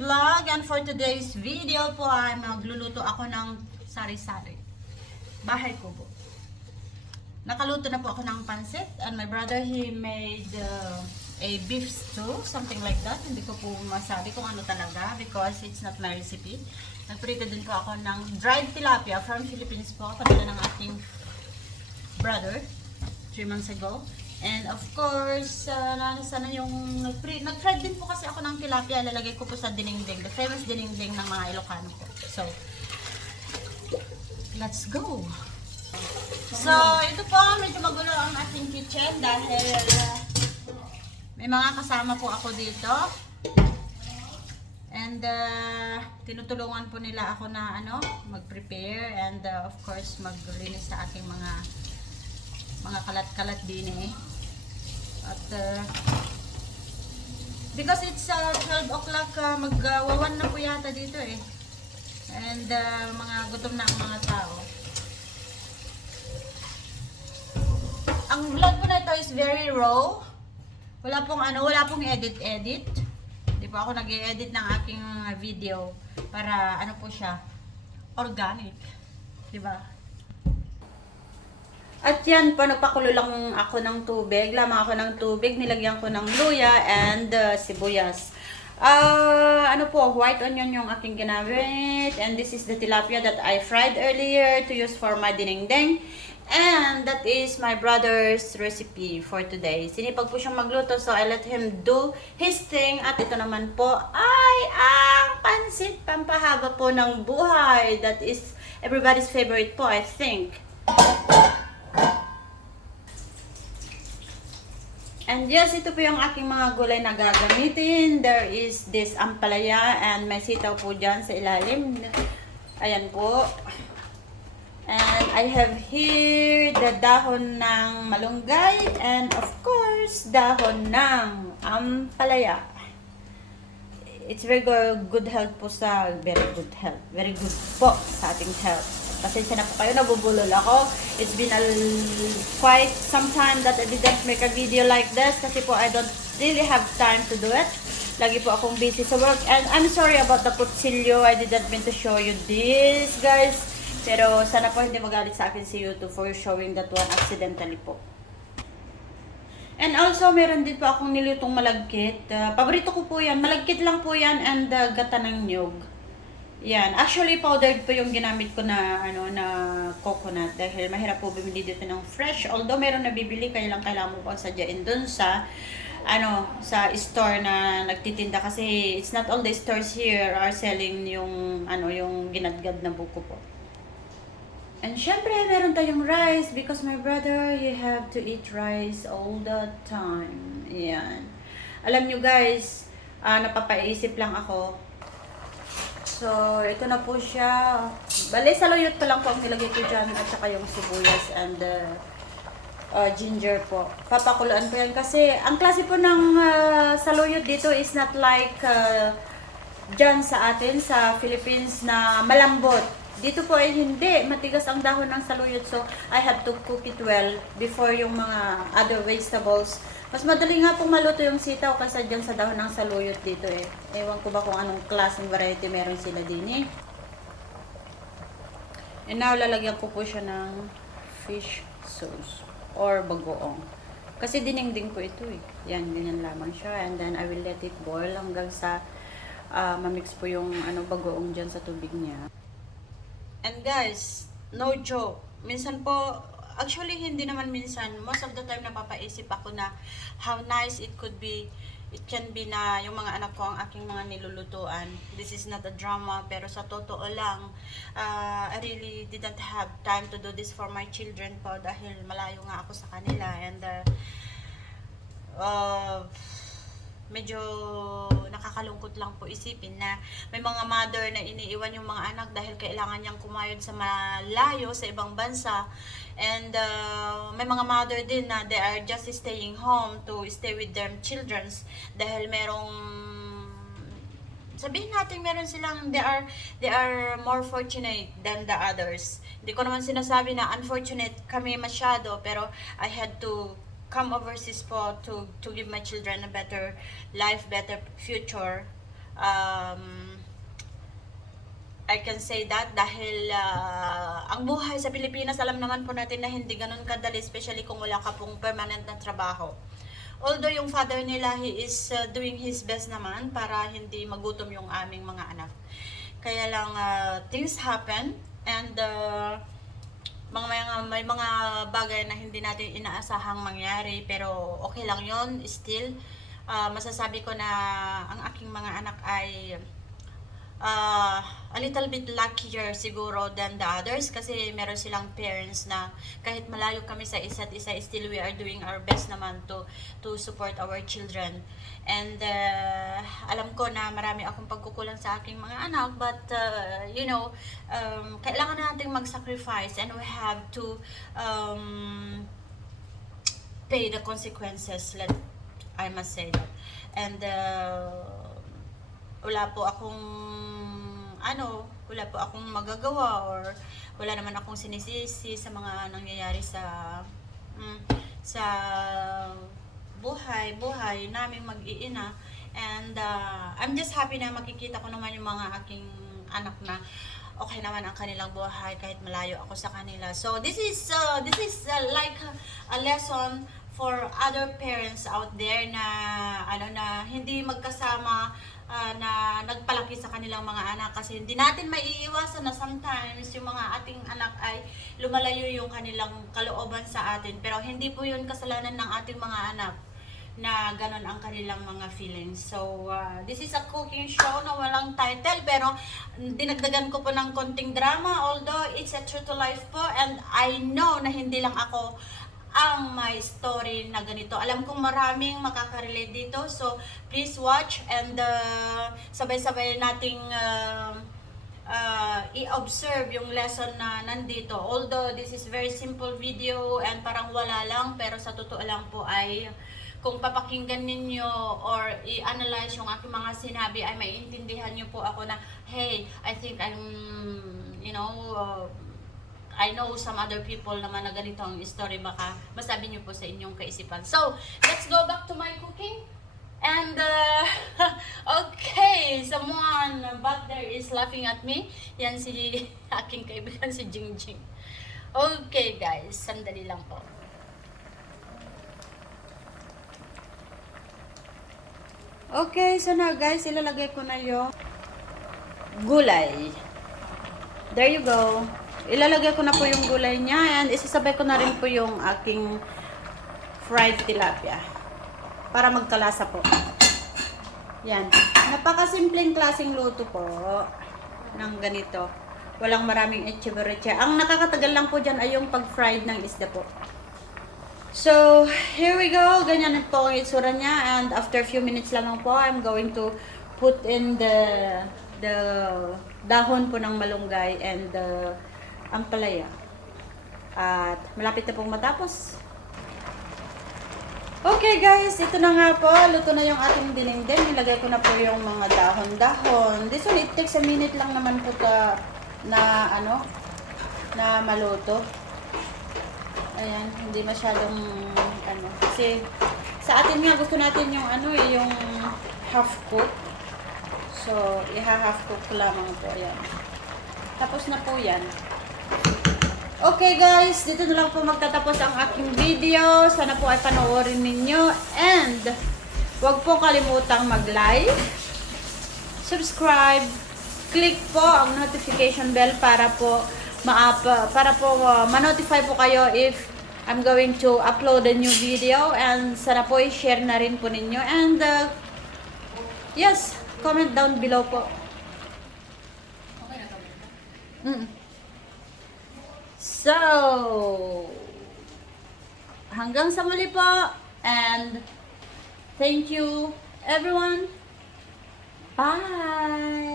vlog, and for today's video po ay magluluto ako ng sari-sari. Bahay ko po. Nakaluto na po ako ng pansit, and my brother, he made a beef stew, something like that. Hindi ko po masabi kung ano talaga because it's not my recipe. Nagprito din po ako ng dried tilapia from Philippines po. Padala ng ating brother 3 months ago. And of course, sana yung nag-fried din po kasi ako ng tilapia. Lalagay ko po sa dinengdeng, the famous dinengdeng ng mga Ilocano po. So, let's go! So, ito po, medyo magulo ang ating kitchen dahil may mga kasama po ako dito. And tinutulungan po nila ako na mag-prepare and of course maglinis sa aking mga kalat-kalat din eh. At because it's 12 o'clock, mag-wawan na po yata dito eh. And mga gutom na ang mga tao. Ang vlog ko na ito is very raw. Wala pong edit. Hindi po ako nag-edit ng aking video para po siya, organic. 'Di ba? At yan po, nagpakulo lang ako ng tubig. Lamang ako ng tubig, nilagyan ko ng luya and sibuyas. White onion yung aking ginamit. And this is the tilapia that I fried earlier to use for my dinengdeng. And that is my brother's recipe for today. Sinipag po siyang magluto, so I let him do his thing. At ito naman po ay ang pansit pampahaba po ng buhay. That is everybody's favorite po, I think. And yes, ito po yung aking mga gulay na gagamitin. There is this ampalaya and may sitaw po dyan sa ilalim. Ayan po. And I have here the dahon ng malunggay and of course, dahon ng ampalaya. It's very good health po very good po sa ating health. Pasensya na po kayo, nabubulol ako. It's been quite some time that I didn't make a video like this kasi po I don't really have time to do it. Lagi po akong busy sa work. And I'm sorry about the kutsilyo. I didn't mean to show you this, guys. Pero sana po hindi magalit sa akin si YouTube for showing that one accidentally po. And also, meron din po akong nilutong malagkit. Paborito ko po yan. Malagkit lang po yan and gata ng nyog. Yan. Actually, powdered po yung ginamit ko na coconut dahil mahirap po bumili dito ng fresh. Although meron nabibili, kaya lang kailangan mo pang sadyain dun sa sa store na nagtitinda kasi it's not all the stores here are selling yung yung ginadgad na buko po. And syempre, meron tayong rice because my brother, you have to eat rice all the time. Yan. Alam nyo guys, napapaisip lang ako. So, ito na po siya. Bale, saluyot pa lang po ang nilagay ko dyan at saka yung sibuyas and ginger po. Papakulaan po yan kasi ang klase po ng saluyot dito is not like dyan sa atin, sa Philippines na malambot. Dito po ay hindi. Matigas ang dahon ng saluyot. So, I have to cook it well before yung mga other vegetables. Mas madali nga pong maluto yung sitaw kaysa dyan sa dahon ng saluyot dito eh. Ewan ko ba kung anong klaseng variety meron sila din eh. And now, lalagyan ko po siya ng fish sauce or bagoong. Kasi dinengdeng po ito eh. Yan, ganyan lamang siya. And then, I will let it boil hanggang sa mamix po yung bagoong dyan sa tubig niya. And guys, no joke. Minsan po, actually hindi naman minsan, most of the time napapaisip ako na how nice it can be na yung mga anak ko ang aking mga nilulutuan. This is not a drama, pero sa totoo lang, I really didn't have time to do this for my children po dahil malayo nga ako sa kanila and medyo nakakalungkot lang po isipin na may mga mother na iniiwan yung mga anak dahil kailangan niyang kumayod sa malayo sa ibang bansa and may mga mother din na they are just staying home to stay with their children dahil merong sabihin natin meron silang they are more fortunate than the others. Hindi ko naman sinasabi na unfortunate kami masyado pero I had to come overseas po to give my children a better life, better future. I can say that dahil ang buhay sa Pilipinas, alam naman po natin na hindi ganun kadali, especially kung wala ka pong permanent na trabaho. Although yung father nila, he is doing his best naman para hindi magutom yung aming mga anak. Kaya lang things happen, and may mga bagay na hindi natin inaasahang mangyari, pero okay lang yon. Still, masasabi ko na ang aking mga anak ay a little bit luckier siguro than the others, kasi meron silang parents na kahit malayo kami sa isa't isa, still we are doing our best naman to support our children. And alam ko na marami akong pagkukulang sa aking mga anak, but kailangan nating mag-sacrifice, and we have to pay the consequences, I must say that. And wala po akong magagawa, or wala naman akong sinisisi sa mga nangyayari sa buhay namin mag-iina. And I'm just happy na makikita ko naman yung mga aking anak na okay naman ang kanilang buhay kahit malayo ako sa kanila. So this is like a lesson for other parents out there na na hindi magkasama, na nagpalaki sa kanilang mga anak, kasi hindi natin maiiwasan na sometimes yung mga ating anak ay lumalayo yung kanilang kalooban sa atin, pero hindi po yun kasalanan ng ating mga anak na ganun ang kanilang mga feelings. So this is a cooking show na walang title, pero dinagdagan ko po ng konting drama, although it's a true to life po, and I know na hindi lang ako ang may story na ganito. Alam kong maraming makaka-relate dito. So, please watch, and sabay-sabay nating i-observe yung lesson na nandito. Although, this is very simple video and parang wala lang, pero sa totoo lang po ay kung papakinggan ninyo or i-analyze yung aking mga sinabi, ay maiintindihan nyo po ako na, hey, I think I know some other people naman na ganito ang story, baka masabi nyo po sa inyong kaisipan. So, let's go back to my cooking. And, okay, someone back there is laughing at me. Yan si aking kaibigan, si Jingjing. Okay, guys, sandali lang po. Okay, so now guys, ilalagay ko na yung gulay. There you go. Ilalagay ko na po yung gulay niya, and isasabay ko na rin po yung aking fried tilapia para magkalasa po. Yan. Napakasimpleng klaseng luto po ng ganito. Walang maraming etchevereche. Ang nakakatagal lang po dyan ay yung pag-fried ng isda po. So, here we go. Ganyan po ang itsura niya, and after few minutes lang po, I'm going to put in the dahon po ng malunggay and the ampalaya. At malapit na pong matapos. Okay guys, ito na nga po. Luto na yung ating dinding. Nilagay ko na po yung mga dahon-dahon. This one, it takes a minute lang naman po na maluto. Ayan, hindi masyadong kasi sa atin nga gusto natin yung yung half cook. So, iha-half cook lamang po. Ayan. Tapos na po yan. Okay guys, dito na lang po magtatapos ang aking video. Sana po ay panoorin ninyo. And, huwag po kalimutang mag-like, subscribe, click po ang notification bell para po ma-notify po kayo if I'm going to upload a new video. And sana po i-share na rin po ninyo. And, yes, comment down below po. So, hanggang sa muli po, and thank you everyone. Bye!